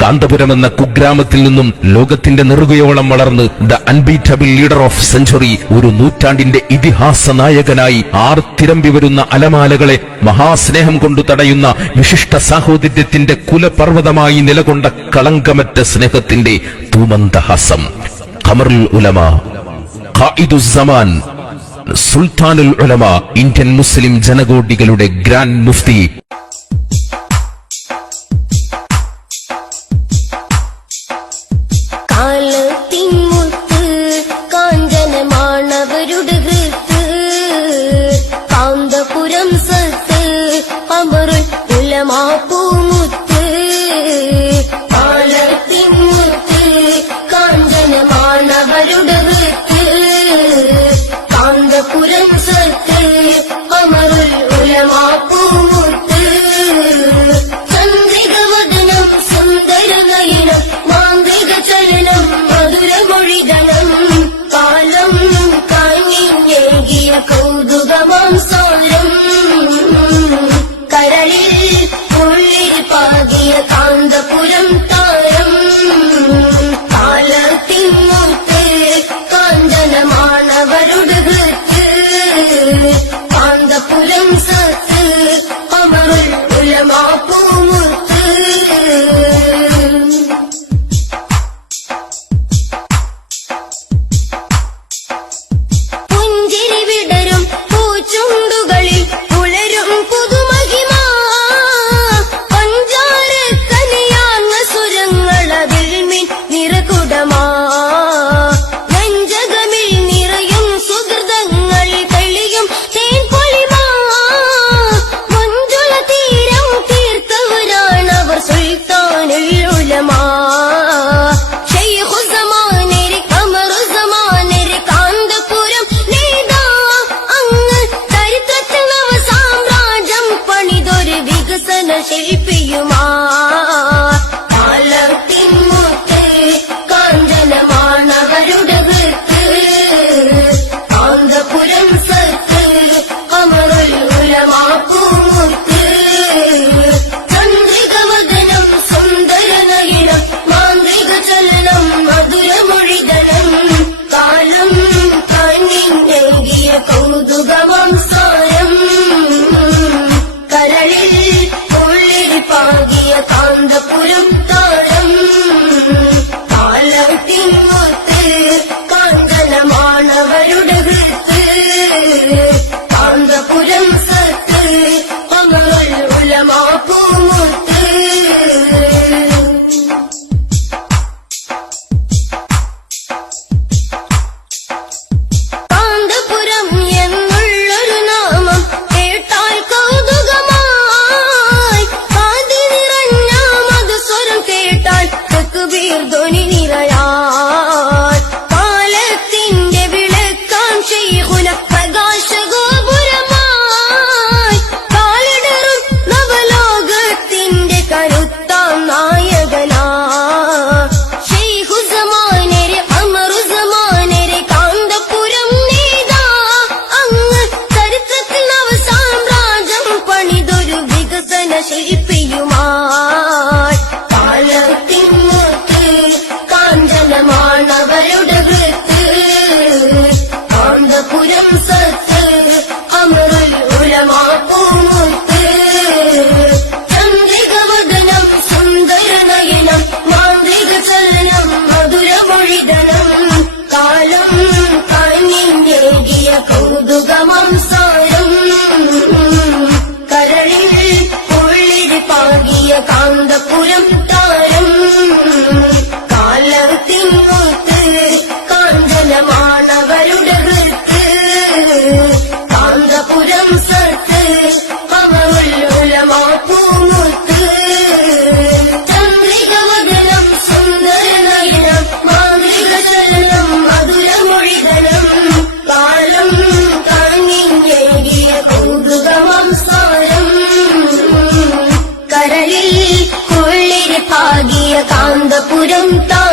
കാന്തപുരം എന്ന കുഗ്രാമത്തിൽ നിന്നും ലോകത്തിന്റെ നെറുകയോളം വളർന്ന് the unbeatable leader of century, ഒരു നൂറ്റാണ്ടിന്റെ ഇതിഹാസ നായകനായി ആർത്തിരമ്പി വരുന്ന അലമാലകളെ മഹാസ്നേഹം കൊണ്ടു തടയുന്ന വിശിഷ്ട സാഹോദര്യത്തിന്റെ കുലപർവ്വതമായി നിലകൊണ്ട കളങ്കമറ്റ സ്നേഹത്തിന്റെ തൂമന്ദഹാസം, ഖമറുൽ ഉലമ, ഖായിദുസ്സമാൻ, സുൽത്താനുൽ ഉലമ, ഇന്ത്യൻ മുസ്ലിം ജനകോടികളുടെ ഗ്രാൻഡ് മുഫ്തി, കാന്തപുരം സത്ത് ഖമറുൽ ഉലമ പൂമുത്ത്, കാലത്തിൻമുത്ത് കാഞ്ചനമാണവരുടെ വൃത്ത്. കാന്തപുരം സത്ത് ഖമറുൽ ഉലമ പൂമുത്ത്, ചന്ദ്രികവദനം സുന്ദരനയനം മാന്ത്രിക ചലനം മധുരമൊഴിതനം, കാലം കാഞ്ഞിങ്ങേകിയ കൗതുകമാം സാരം, കരളിൽ ഉള്ളിൽ പാകിയ കാന്തപുരം താരം. കാലത്തിൻമുത്ത് കാഞ്ചനമാണവരുടെ വൃത്ത്, കാന്തപുരം സത്ത് ഖമറുൽ ഉലമ പൂമുത്ത്. പുഞ്ചിരി വിടരും പൂച്ചുണ്ടുകളിൽ പുലരും പുതുമഹിമ, പഞ്ചാരക്കനിയാർന്ന സുരങ്ങളതിൽ മിൻ നിറകുടമാ, നെഞ്ചകമിൽ നിറയും സുഹൃതങ്ങൾ തെളിയും തേൻപൊലിമ. മഞ്ജുള തീരം തീർത്തവരാണവർ സുൽത്താനുൽ ഉലമ, ശൈഖുസ്സമാനരെ ഖമറുസ്സമാനരെ കാന്തപുരം നേതാ. അങ്ങ് ചരിത്രത്തിൽ നവ സാമ്രാജ്യം പണിതൊരു വികസന ശില്പിയുമാ. കാലത്തിൻമുത്ത് കാഞ്ചനമാണവരുടെ വൃത്ത്, കാന്തപുരം സത്ത് ഖമറുൽ ഉലമ പൂമുത്ത്, ചന്ദ്രികവദനം സുന്ദരനയനം മാന്ത്രിക ചലനം മധുരമൊഴിതനം, കാലം കാഞ്ഞിങ്ങേകിയ കൗതുകമാം സാരം, കരളിൽ ഉള്ളിൽ പാകിയ കാന്തപുരം താരം. കാലത്തിൻമുത്ത് കാഞ്ചനമാണവരുടെ വൃത്ത്, കാന്തപുരം സത്ത് ഖമറുൽ ഉലമ പൂമുത്ത്. കാന്തപുരം എന്നുള്ളൊരു നാമം കേട്ടാൽ കൗതുകമായി, കാതി നിറഞ്ഞ മധുസ്വരം കേട്ടാൽ തക്ബീർ ധ്വനി നിറയാൻ, കാലത്തിന്റെ വിളക്കാം ശൈഖുന പ്രകാശഗോപുരമായി, കാലിടറും നവലോകത്തിന്റെ കരുത്താം നായകനാ. ശൈഖുസ്സമാനരെ ഖമറുസ്സമാനരെ കാന്തപുരം നേതാ. അങ്ങ് ചരിത്രത്തിൽ നവ സാമ്രാജ്യം പണിതൊരു വികസന ശില്പിയുമായി. കാലത്തിൻമുത്ത് കാഞ്ചനമാണവരുടെ വൃത്ത്, കാന്തപുരം സത്ത് ഖമറുൽ ഉലമ പൂമുത്ത്, ചന്ദ്രികവദനം സുന്ദരനയനം മാന്ത്രിക ചലനം മധുരമൊഴിതനം, കാലം കാഞ്ഞിങ്ങേകിയ കൗതുകമാം സാരം, കരളിൽ ഉള്ളിൽ പാകിയ കാന്തപുരം താരം. കാലത്തിൻമുത്ത് കാഞ്ചനമാണവരുടെ വൃത്ത്, കാന്തപുരം സത്ത് ഖമറുൽ ഉലമ പൂമുത്ത്, ചന്ദ്രികവദനം സുന്ദരനയനം മാന്ത്രിക ചലനം മധുരമൊഴിതനം, കാലം കാഞ്ഞിങ്ങേകിയ കൗതുകമാം സാരം, കരളിൽ ഉള്ളിൽ പാകിയ കാന്തപുരം താരം.